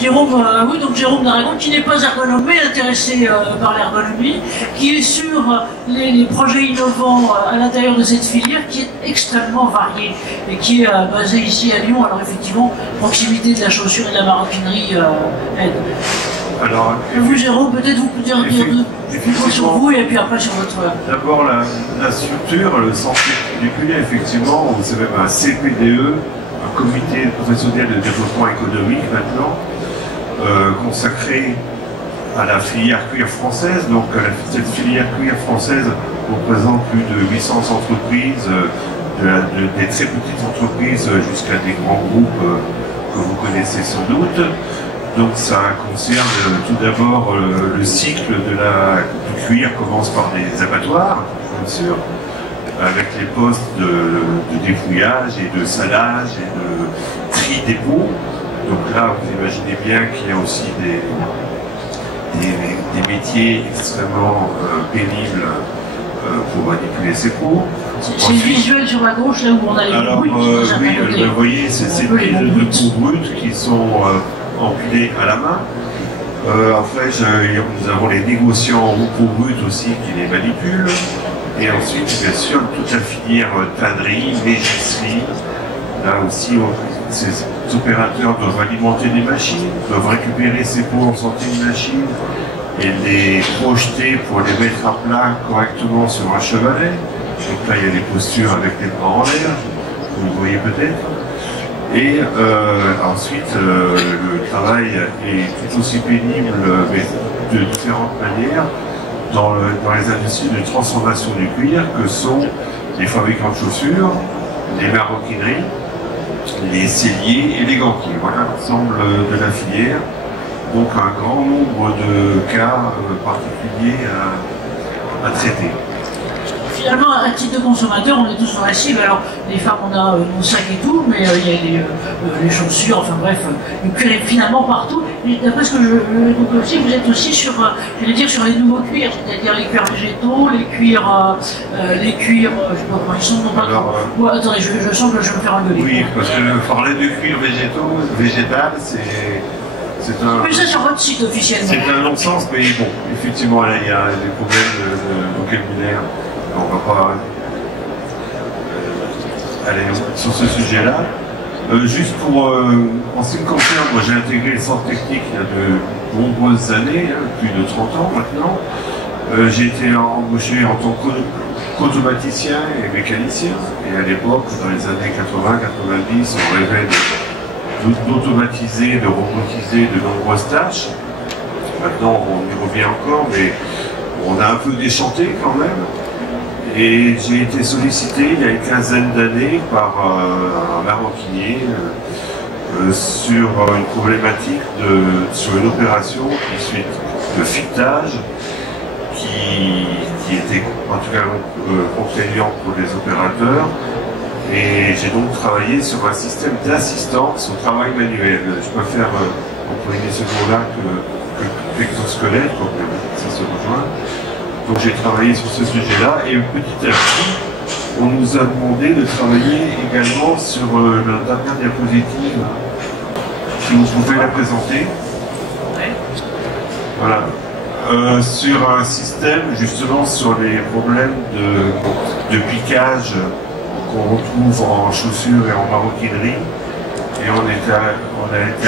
Jérôme oui, donc Jérôme Daragon, qui n'est pas ergonome, mais intéressé par l'ergonomie, qui est sur les projets innovants à l'intérieur de cette filière, qui est extrêmement variée et qui est basée ici à Lyon. Alors effectivement, proximité de la chaussure et de la maroquinerie aide. Alors, vous, Jérôme, peut-être vous pouvez dire deux mots sur vous et puis après sur votre... D'abord, la structure, le centre pédiculaire, effectivement, c'est même un CPDE, un comité professionnel de développement économique maintenant, consacré à la filière cuir française. Donc, cette filière cuir française représente plus de 800 entreprises, des très petites entreprises jusqu'à des grands groupes que vous connaissez sans doute. Donc ça concerne tout d'abord le cycle du cuir, commence par des abattoirs, bien sûr, avec les postes de dépouillage et de salage et de tri des peaux. Donc là, vous imaginez bien qu'il y a aussi des métiers extrêmement pénibles pour manipuler ces peaux. C'est visuel sur la gauche, là où on a les alors, oui, vous voyez, c'est ces piles de peaux brutes qui sont empilés à la main. Après, nous avons les négociants en peau brute aussi qui les manipulent. Et ensuite, bien sûr, toute la filière tannerie, mégisserie. Là aussi, ces opérateurs doivent alimenter des machines, doivent récupérer ces peaux en sortie de machine et les projeter pour les mettre à plat correctement sur un chevalet. Donc là, il y a des postures avec les bras en l'air, vous le voyez peut-être. Et ensuite, le travail est tout aussi pénible, mais de différentes manières, dans les industries de transformation du cuir, que sont les fabricants de chaussures, les maroquineries, les selliers et les gantiers. Voilà l'ensemble de la filière. Donc un grand nombre de cas particuliers à traiter. Finalement, à titre de consommateur, on est tous dans la cible. Alors, les femmes, on a nos sacs et tout, mais il y a les chaussures, enfin bref, le cuir est finalement partout. Et d'après ce que je comprends aussi, vous êtes aussi sur, je vais dire, sur les nouveaux cuirs, c'est-à-dire les cuirs végétaux, les cuirs, je sais pas comment ils sont, non pas. Alors, attendez, je sens que je vais me faire engueuler. Oui, parce que parler de cuir végétal, c'est un... Mais ça sur votre site officiellement. C'est un non-sens, mais bon, effectivement, là, il y a des problèmes de vocabulaire. On ne va pas aller sur ce sujet-là. Juste pour, en ce qui me concerne, moi j'ai intégré le centre technique il y a de nombreuses années, plus de 30 ans maintenant. J'ai été embauché en tant qu'automaticien et mécanicien. Et à l'époque, dans les années 80-90, on rêvait d'automatiser, de robotiser de nombreuses tâches. Maintenant, on y revient encore, mais on a un peu déchanté quand même. Et j'ai été sollicité il y a une quinzaine d'années par un maroquinier sur une problématique, sur une opération de filetage qui était particulièrement contraignant pour les opérateurs. Et j'ai donc travaillé sur un système d'assistance au travail manuel. Je préfère employer ce mot-là que l'exosquelette, donc ça se rejoint. Donc j'ai travaillé sur ce sujet-là et petit à petit, on nous a demandé de travailler également sur la dernière diapositive, si vous pouvez la présenter. Voilà. Sur un système, justement, sur les problèmes de piquage qu'on retrouve en chaussures et en maroquinerie. Et on a été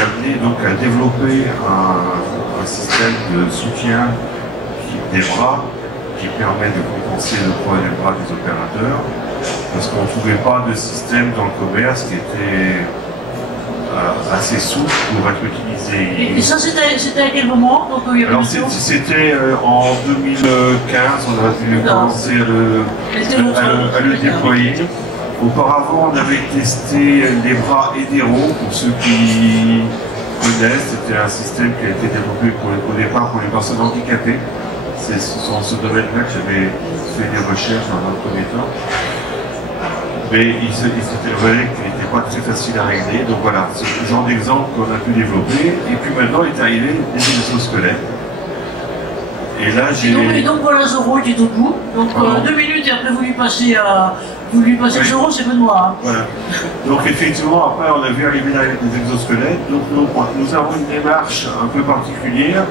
amené donc à développer un système de soutien des bras qui permet de compenser le poids des bras des opérateurs, parce qu'on ne trouvait pas de système dans le commerce qui était assez souple pour être utilisé. Et ça, c'était à quel moment? Alors c'était en 2015, on a dû commencer à le déployer. Auparavant, on avait testé les bras Edero, pour ceux qui connaissent. C'était un système qui a été développé au départ pour les personnes handicapées. C'est dans ce domaine-là que j'avais fait des recherches dans un premier temps. Mais il s'était révélé qu'il n'était pas très facile à régler. Donc voilà, c'est le genre d'exemple qu'on a pu développer. Et puis maintenant est arrivé les exosquelettes. Et là, j'ai... Et donc voilà Zoro qui est au bout. Donc 2 minutes et après vous lui passez à Vous lui passez le euros, c'est peu de moi. Hein. Voilà. Donc effectivement, après on a vu arriver les exosquelettes. Donc nous avons une démarche un peu particulière.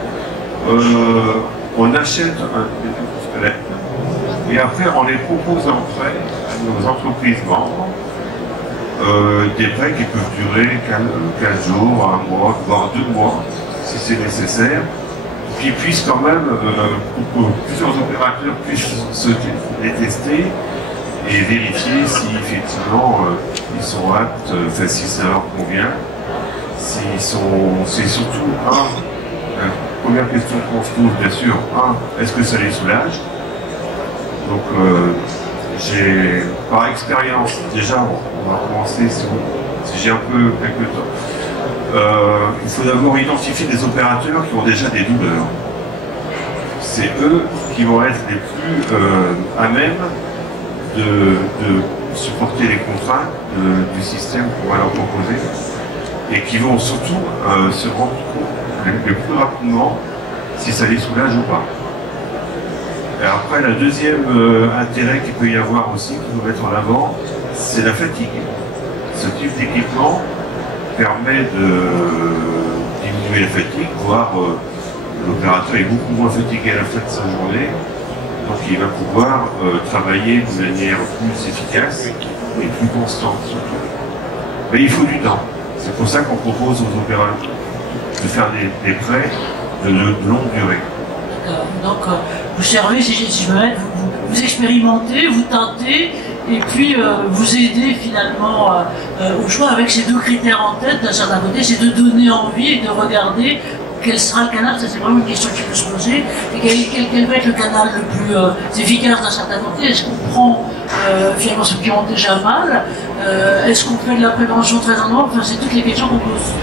On achète un exosquelette et après on les propose en prêt à nos entreprises membres. Des prêts qui peuvent durer 15 jours, 1 mois, voire 2 mois, si c'est nécessaire, qui puissent quand même, pour que plusieurs opérateurs puissent les tester et vérifier si effectivement ils sont aptes, si ça leur convient, c'est surtout la première question qu'on se pose bien sûr, est-ce que ça les soulage? Donc par expérience, déjà on va commencer si j'ai un peu quelques temps. Il faut d'abord identifier des opérateurs qui ont déjà des douleurs. C'est eux qui vont être les plus à même de supporter les contraintes du système qu'on va leur proposer et qui vont surtout se rendre compte le plus rapidement si ça les soulage ou pas. Et après, le deuxième intérêt qu'il peut y avoir aussi, qu'il faut mettre en avant, c'est la fatigue. Ce type d'équipement permet de diminuer la fatigue, voire l'opérateur est beaucoup moins fatigué à la fin de sa journée, donc il va pouvoir travailler de manière plus efficace et plus constante surtout. Mais il faut du temps. C'est pour ça qu'on propose aux opérateurs de faire des prêts de longue durée. Donc vous servez, si je me mets, vous expérimentez, vous tentez, et puis vous aidez finalement au choix avec ces 2 critères en tête. D'un certain côté, c'est de donner envie et de regarder quel sera le canal, ça c'est vraiment une question qui peut se poser, et quel va être le canal le plus efficace d'un certain côté. Est-ce qu'on prend finalement ceux qui ont déjà mal, est-ce qu'on fait de la prévention très en amont, enfin c'est toutes les questions qu'on pose.